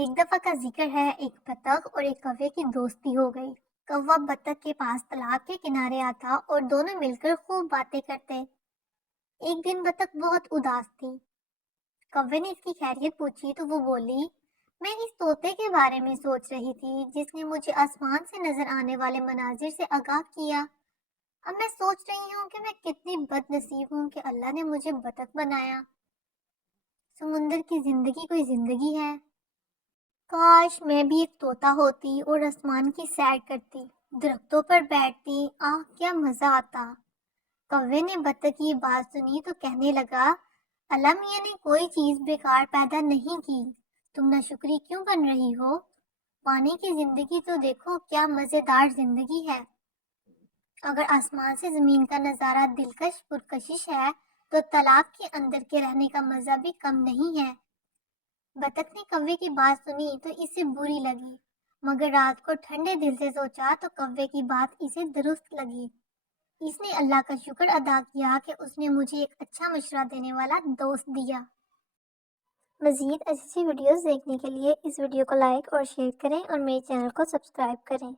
ایک دفعہ کا ذکر ہے، ایک بطخ اور ایک کوے کی دوستی ہو گئی۔ کوا بطخ کے پاس تالاب کے کنارے آتا اور دونوں مل کر خوب باتیں کرتے۔ ایک دن بطخ بہت اداس تھی۔ کوے نے اس کی خیریت پوچھی تو وہ بولی، میں اس طوطے کے بارے میں سوچ رہی تھی جس نے مجھے آسمان سے نظر آنے والے مناظر سے آگاہ کیا۔ اب میں سوچ رہی ہوں کہ میں کتنی بد نصیب ہوں کہ اللہ نے مجھے بطخ بنایا۔ سمندر کی زندگی کوئی زندگی ہے۔ کاش میں بھی ایک طوطا ہوتی اور آسمان کی سیر کرتی، درختوں پر بیٹھتی، آہ کیا مزہ آتا۔ کوے نے بطخ کی بات سنی تو کہنے لگا، اللہ میاں نے کوئی چیز بیکار پیدا نہیں کی، تم ناشکری کیوں بن رہی ہو؟ پانی کی زندگی تو دیکھو کیا مزیدار زندگی ہے۔ اگر آسمان سے زمین کا نظارہ دلکش پرکشش ہے تو تالاب کے اندر کے رہنے کا مزہ بھی کم نہیں ہے۔ بطخ نے کوے کی بات سنی تو اسے بری لگی، مگر رات کو ٹھنڈے دل سے سوچا تو کوے کی بات اسے درست لگی۔ اس نے اللہ کا شکر ادا کیا کہ اس نے مجھے ایک اچھا مشورہ دینے والا دوست دیا۔ مزید ایسی ویڈیوز دیکھنے کے لیے اس ویڈیو کو لائک اور شیئر کریں اور میرے چینل کو سبسکرائب کریں۔